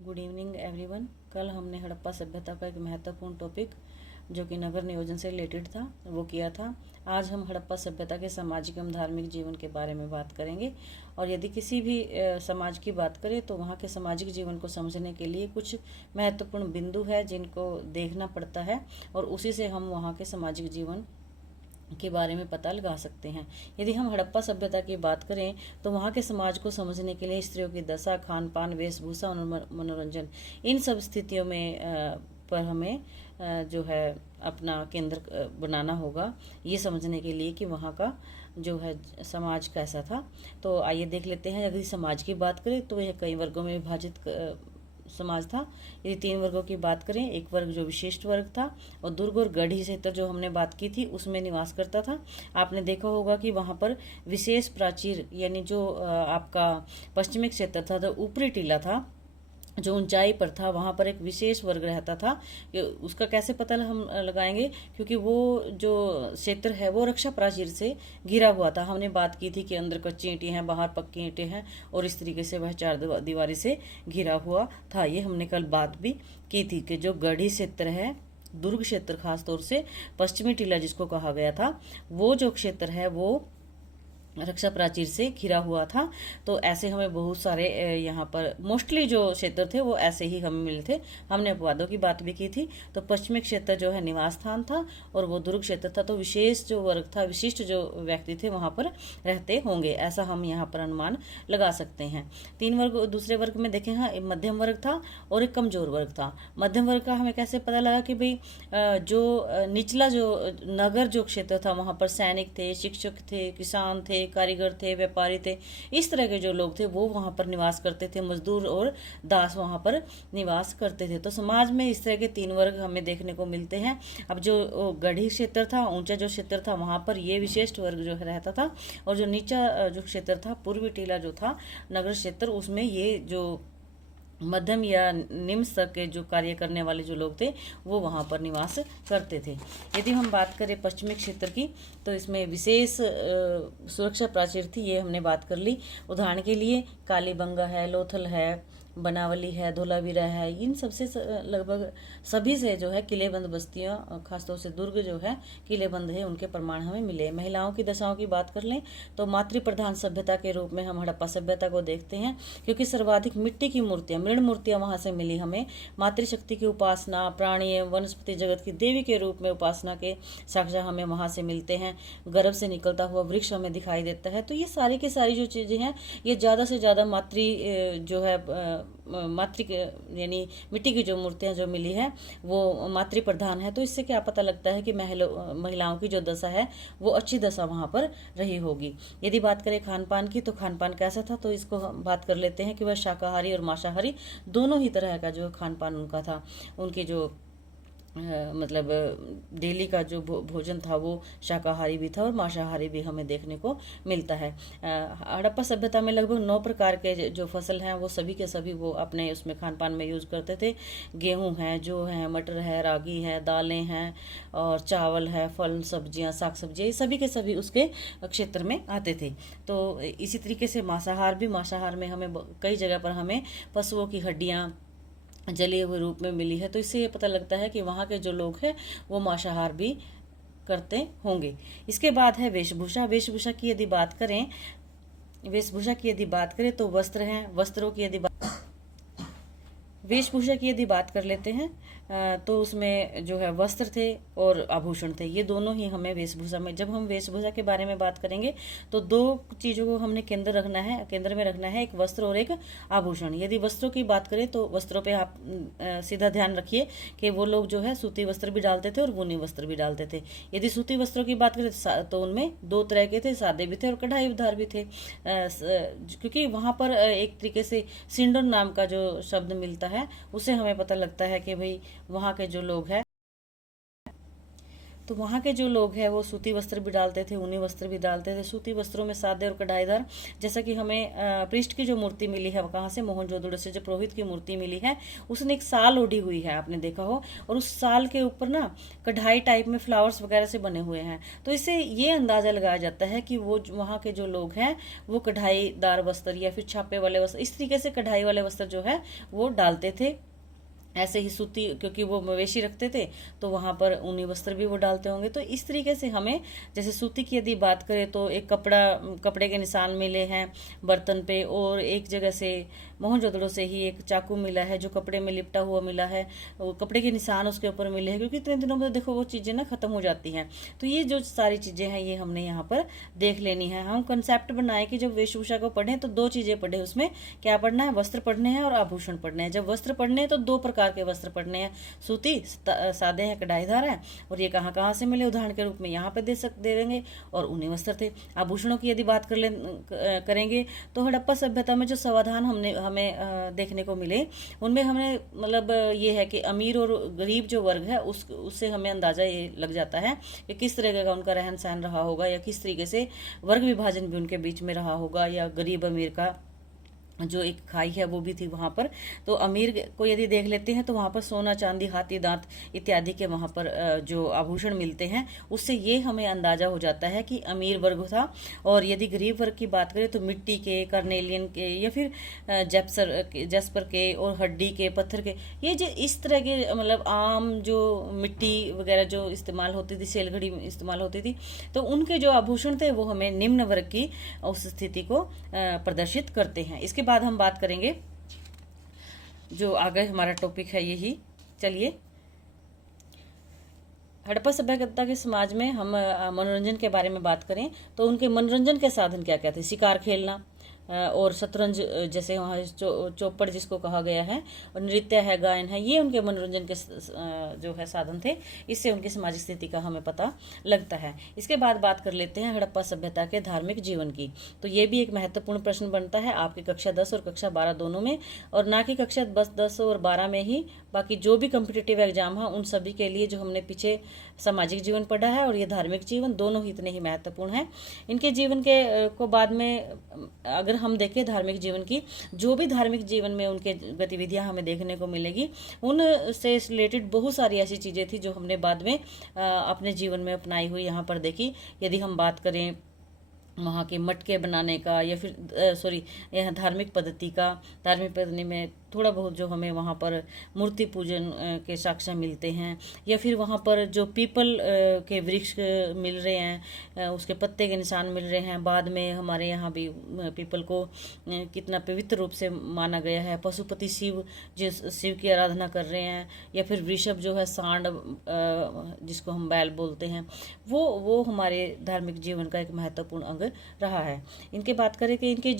Good evening everyone. कल हमने हड़प्पा सभ्यता का एक महत्वपूर्ण टॉपिक जो कि नगर नियोजन से रिलेटेड था वो किया था। आज हम हड़प्पा सभ्यता के सामाजिक एवं धार्मिक जीवन के बारे में बात करेंगे। और यदि किसी भी समाज की बात करें तो वहाँ के सामाजिक जीवन को समझने के लिए कुछ महत्वपूर्ण बिंदु है जिनको देखना पड़ता है और उसी से हम वहाँ के सामाजिक जीवन के बारे में पता लगा सकते हैं। यदि हम हड़प्पा सभ्यता की बात करें तो वहाँ के समाज को समझने के लिए स्त्रियों की दशा, खान पान, वेशभूषा और मनोरंजन, इन सब स्थितियों में पर हमें जो है अपना केंद्र बनाना होगा ये समझने के लिए कि वहाँ का जो है समाज कैसा था। तो आइए देख लेते हैं। यदि समाज की बात करें तो यह कई वर्गों में विभाजित समाज था। यदि 3 वर्गों की बात करें, एक वर्ग जो विशिष्ट वर्ग था और दुर्ग और गढ़ी क्षेत्र जो हमने बात की थी उसमें निवास करता था। आपने देखा होगा कि वहाँ पर विशेष प्राचीर यानी जो आपका पश्चिमी क्षेत्र था, जो ऊपरी टीला था, जो ऊंचाई पर था, वहाँ पर एक विशेष वर्ग रहता था। कि उसका कैसे पता हम लगाएंगे, क्योंकि वो जो क्षेत्र है वो रक्षा प्राचीर से घिरा हुआ था। हमने बात की थी कि अंदर कच्ची ईंटें हैं, बाहर पक्की ईंटें हैं और इस तरीके से वह 4 दीवारी से घिरा हुआ था। ये हमने कल बात भी की थी कि जो गढ़ी क्षेत्र है, दुर्ग क्षेत्र खासतौर से पश्चिमी टीला जिसको कहा गया था, वो जो क्षेत्र है वो रक्षा प्राचीर से घिरा हुआ था। तो ऐसे हमें बहुत सारे यहाँ पर मोस्टली जो क्षेत्र थे वो ऐसे ही हमें मिले थे। हमने अपवादों की बात भी की थी। तो पश्चिमी क्षेत्र जो है निवास स्थान था और वो दुर्ग क्षेत्र था। तो विशेष जो वर्ग था, विशिष्ट जो व्यक्ति थे वहाँ पर रहते होंगे, ऐसा हम यहाँ पर अनुमान लगा सकते हैं। 3 वर्ग, दूसरे वर्ग में देखें, हाँ, मध्यम वर्ग था और एक कमजोर वर्ग था। मध्यम वर्ग का हमें कैसे पता लगा कि भाई जो निचला जो नगर जो क्षेत्र था वहाँ पर सैनिक थे, शिक्षक थे, किसान थे, कारीगर थे, व्यापारी थे, इस तरह के जो लोग थे वो वहाँ पर निवास करते थे। मजदूर और दास वहाँ पर निवास करते थे। तो समाज में इस तरह के 3 वर्ग हमें देखने को मिलते हैं। अब जो गढ़ी क्षेत्र था, ऊंचा जो क्षेत्र था, वहाँ पर ये विशिष्ट वर्ग जो रहता था और जो नीचा जो क्षेत्र था, पूर्वी टीला जो था नगर क्षेत्र, उसमें ये जो मध्यम या निम्न स्तर के जो कार्य करने वाले जो लोग थे वो वहाँ पर निवास करते थे। यदि हम बात करें पश्चिमी क्षेत्र की तो इसमें विशेष सुरक्षा प्राचीर थी, ये हमने बात कर ली। उदाहरण के लिए कालीबंगा है, लोथल है, बनावली है, धोलावीरा है, इन सबसे लगभग सभी से जो है किलेबंद बस्तियां, खासतौर से दुर्ग जो है किलेबंद है, उनके प्रमाण हमें मिले। महिलाओं की दशाओं की बात कर लें तो मातृ प्रधान सभ्यता के रूप में हम हड़प्पा सभ्यता को देखते हैं, क्योंकि सर्वाधिक मिट्टी की मूर्तियां, मृण मूर्तियां वहां से मिली हमें। मातृशक्ति की उपासना, प्राणी एवं वनस्पति जगत की देवी के रूप में उपासना के साक्ष्य हमें वहां से मिलते हैं। गर्भ से निकलता हुआ वृक्ष हमें दिखाई देता है। तो ये सारी की सारी जो चीजें हैं ये ज्यादा से ज्यादा मातृ जो है मातृ यानी मिट्टी की जो मूर्तियां जो मिली है वो मातृ प्रधान है। तो इससे क्या पता लगता है कि महिलाओं की जो दशा है वो अच्छी दशा वहां पर रही होगी। यदि बात करें खान पान की तो खान पान कैसा था, तो इसको हम बात कर लेते हैं कि वह शाकाहारी और मांसाहारी दोनों ही तरह का जो खान पान उनका था। उनके जो मतलब डेली का जो भोजन था वो शाकाहारी भी था और मांसाहारी भी हमें देखने को मिलता है। हड़प्पा सभ्यता में लगभग 9 प्रकार के जो फसल हैं वो सभी के सभी वो अपने उसमें खान पान में यूज करते थे। गेहूं है, जो है, मटर है, रागी है, दालें हैं और चावल है, फल सब्जियां, साग सब्जियां, ये सभी के सभी उसके क्षेत्र में आते थे। तो इसी तरीके से मांसाहार में हमें कई जगह पर हमें पशुओं की हड्डियां जले हुए रूप में मिली है। तो इससे ये पता लगता है कि वहाँ के जो लोग हैं वो मांसाहार भी करते होंगे। इसके बाद है वेशभूषा। वेशभूषा की यदि बात करें तो वस्त्र हैं। वेशभूषा की यदि बात कर लेते हैं तो उसमें जो है वस्त्र थे और आभूषण थे, ये दोनों ही हमें वेशभूषा में, जब हम वेशभूषा के बारे में बात करेंगे तो 2 चीज़ों को हमने केंद्र में रखना है, एक वस्त्र और एक आभूषण। यदि वस्त्रों की बात करें तो वस्त्रों पे आप सीधा ध्यान रखिए कि वो लोग जो है सूती वस्त्र भी डालते थे और ऊनी वस्त्र भी डालते थे। यदि सूती वस्त्रों की बात करें तो उनमें 2 तरह के थे, सादे भी थे और कढ़ाईदार भी थे, क्योंकि वहाँ पर एक तरीके से सिंडोन नाम का जो शब्द मिलता है उससे हमें पता लगता है कि भाई वहाँ के जो लोग हैं तो वहाँ के जो लोग हैं वो सूती वस्त्र भी डालते थे, ऊनी वस्त्र भी डालते थे। सूती वस्त्रों में सादे और कढ़ाईदार, जैसा कि हमें पृष्ठ की जो मूर्ति मिली है कहाँ से, मोहनजोदड़ो से जो पुरोहित की मूर्ति मिली है, उसने एक साल ओढ़ी हुई है, आपने देखा हो, और उस साल के ऊपर ना कढ़ाई टाइप में फ्लावर्स वगैरह से बने हुए हैं। तो इससे ये अंदाजा लगाया जाता है कि वो वहाँ के जो लोग हैं वो कढ़ाईदार वस्त्र या फिर छापे वाले वस्त्र, इस तरीके से कढ़ाई वाले वस्त्र जो है वो डालते थे। ऐसे ही सूती, क्योंकि वो मवेशी रखते थे तो वहाँ पर ऊनी वस्त्र भी वो डालते होंगे। तो इस तरीके से हमें, जैसे सूती की यदि बात करें तो एक कपड़े के निशान मिले हैं बर्तन पे, और एक जगह से मोहनजोदड़ो से ही एक चाकू मिला है जो कपड़े में लिपटा हुआ मिला है, वो कपड़े के निशान उसके ऊपर मिले हैं, क्योंकि इतने दिनों में देखो वो चीज़ें ना खत्म हो जाती हैं। तो ये जो सारी चीज़ें हैं ये हमने यहाँ पर देख लेनी है। हम कंसेप्ट बनाए कि जब वेशभूषा को पढ़ें तो दो चीज़ें पढ़े, उसमें क्या पढ़ना है, वस्त्र पढ़ने हैं और आभूषण पढ़ने हैं। जब वस्त्र पढ़ने हैं तो दो प्रकार के वस्त्र पढ़ने हैं, सूती सादे हैं, कढ़ाईदार हैं, और ये कहाँ कहाँ से मिले, उदाहरण के रूप में यहाँ पे दे देंगे, और ऊनी वस्त्र थे। आभूषणों की यदि बात करेंगे तो हड़प्पा सभ्यता में जो समाधान हमें देखने को मिले, उनमें हमें मतलब ये है कि अमीर और गरीब जो वर्ग है उससे हमें अंदाजा ये लग जाता है कि किस तरह का उनका रहन सहन रहा होगा, या किस तरीके से वर्ग विभाजन भी उनके बीच में रहा होगा, या गरीब अमीर का जो एक खाई है वो भी थी वहाँ पर। तो अमीर को यदि देख लेते हैं तो वहाँ पर सोना, चांदी, हाथी दांत इत्यादि के वहाँ पर जो आभूषण मिलते हैं, उससे ये हमें अंदाजा हो जाता है कि अमीर वर्ग था। और यदि गरीब वर्ग की बात करें तो मिट्टी के, कर्नेलियन के, या फिर जस्पर के, और हड्डी के, पत्थर के, ये जो इस तरह के मतलब आम जो मिट्टी वगैरह जो इस्तेमाल होती थी, सेलघड़ी इस्तेमाल होती थी, तो उनके जो आभूषण थे वो हमें निम्न वर्ग की उस स्थिति को प्रदर्शित करते हैं। इसके बाद हम बात करेंगे, जो आगे हमारा टॉपिक है यही। चलिए, हड़प्पा सभ्यता के समाज में हम मनोरंजन के बारे में बात करें तो उनके मनोरंजन के साधन क्या क्या थे। शिकार खेलना और शतरंज, जैसे वहाँ चौपड़ जिसको कहा गया है, और नृत्य है, गायन है, ये उनके मनोरंजन के जो है साधन थे। इससे उनकी सामाजिक स्थिति का हमें पता लगता है। इसके बाद बात कर लेते हैं हड़प्पा सभ्यता के धार्मिक जीवन की। तो ये भी एक महत्वपूर्ण प्रश्न बनता है आपकी कक्षा 10 और कक्षा 12 दोनों में, और ना कि कक्षा 10 और 12 में ही, बाकी जो भी कम्पिटिटिव एग्जाम है उन सभी के लिए जो हमने पीछे सामाजिक जीवन पढ़ा है और ये धार्मिक जीवन, दोनों ही इतने ही महत्वपूर्ण हैं। इनके जीवन के को बाद में अगर हम देखें धार्मिक जीवन की, जो भी धार्मिक जीवन में उनके गतिविधियां हमें देखने को मिलेगी, उन से रिलेटेड बहुत सारी ऐसी चीज़ें थी जो हमने बाद में अपने जीवन में अपनाई हुई यहाँ पर देखी। यदि हम बात करें वहाँ के मटके बनाने का, या फिर यह धार्मिक पद्धति का, धार्मिक पद्धति में थोड़ा बहुत जो हमें वहाँ पर मूर्ति पूजन के साक्ष्य मिलते हैं, या फिर वहाँ पर जो पीपल के वृक्ष मिल रहे हैं, उसके पत्ते के निशान मिल रहे हैं। बाद में हमारे यहाँ भी पीपल को कितना पवित्र रूप से माना गया है। पशुपति शिव, शिव की आराधना कर रहे हैं, या फिर वृषभ जो है, सांड जिसको हम बैल बोलते हैं, वो हमारे धार्मिक जीवन का एक महत्वपूर्ण अंग रहा है। इनके बात करें कि इनके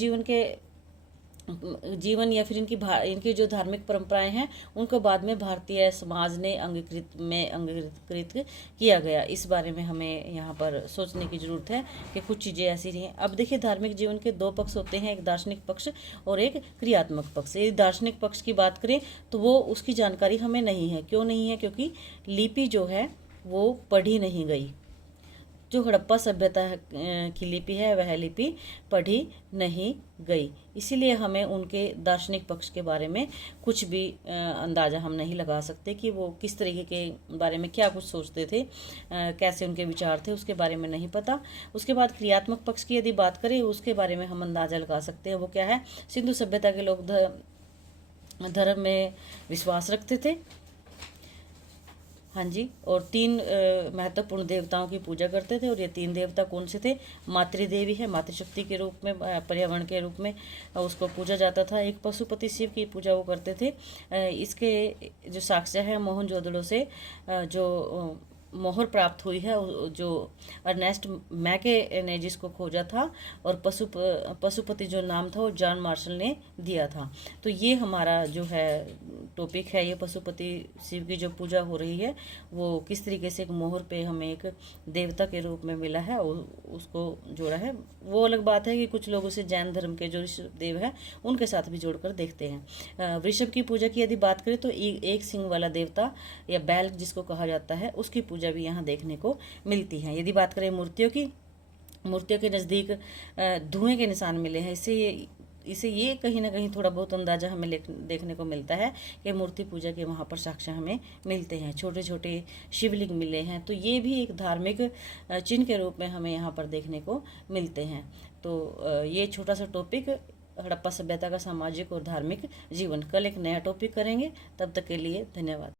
जीवन या फिर इनकी जो धार्मिक परंपराएं हैं उनको बाद में भारतीय समाज ने अंगीकृत किया गया। इस बारे में हमें यहाँ पर सोचने की जरूरत है कि कुछ चीज़ें ऐसी रही हैं। अब देखिए, धार्मिक जीवन के दो पक्ष होते हैं, एक दार्शनिक पक्ष और एक क्रियात्मक पक्ष। यदि दार्शनिक पक्ष की बात करें तो वो उसकी जानकारी हमें नहीं है। क्यों नहीं है? क्योंकि लिपि जो है वो पढ़ी नहीं गई। जो हड़प्पा सभ्यता की लिपि है वह लिपि पढ़ी नहीं गई, इसीलिए हमें उनके दार्शनिक पक्ष के बारे में कुछ भी अंदाज़ा हम नहीं लगा सकते कि वो किस तरीके के बारे में क्या कुछ सोचते थे, कैसे उनके विचार थे, उसके बारे में नहीं पता। उसके बाद क्रियात्मक पक्ष की यदि बात करें उसके बारे में हम अंदाज़ा लगा सकते हैं। वो क्या है? सिंधु सभ्यता के लोग धर्म में विश्वास रखते थे, हाँ जी, और 3 महत्वपूर्ण देवताओं की पूजा करते थे। और ये 3 देवता कौन से थे? मातृदेवी है, मातृशक्ति के रूप में, पर्यावरण के रूप में उसको पूजा जाता था। एक पशुपति शिव की पूजा वो करते थे। इसके जो साक्ष्य है मोहनजोदड़ो से जो मोहर प्राप्त हुई है, जो अर्नेस्ट मैके ने जिसको खोजा था, और पशुपति जो नाम था वो जॉन मार्शल ने दिया था। तो ये हमारा जो है टॉपिक है ये पशुपति शिव की जो पूजा हो रही है वो किस तरीके से एक मोहर पे हमें एक देवता के रूप में मिला है और उसको जोड़ा है। वो अलग बात है कि कुछ लोग उसे जैन धर्म के जो ऋषभ देव है उनके साथ भी जोड़कर देखते हैं। वृषभ की पूजा की यदि बात करें तो एक सिंह वाला देवता या बैल जिसको कहा जाता है उसकी पूजा भी यहाँ देखने को मिलती है। यदि बात करें मूर्तियों के नज़दीक धुएं के निशान मिले हैं। इसे ये कहीं ना कहीं थोड़ा बहुत अंदाजा हमें देखने को मिलता है कि मूर्ति पूजा के वहाँ पर साक्ष्य हमें मिलते हैं। छोटे छोटे शिवलिंग मिले हैं, तो ये भी एक धार्मिक चिन्ह के रूप में हमें यहाँ पर देखने को मिलते हैं। तो ये छोटा सा टॉपिक हड़प्पा सभ्यता का सामाजिक और धार्मिक जीवन। कल एक नया टॉपिक करेंगे, तब तक के लिए धन्यवाद।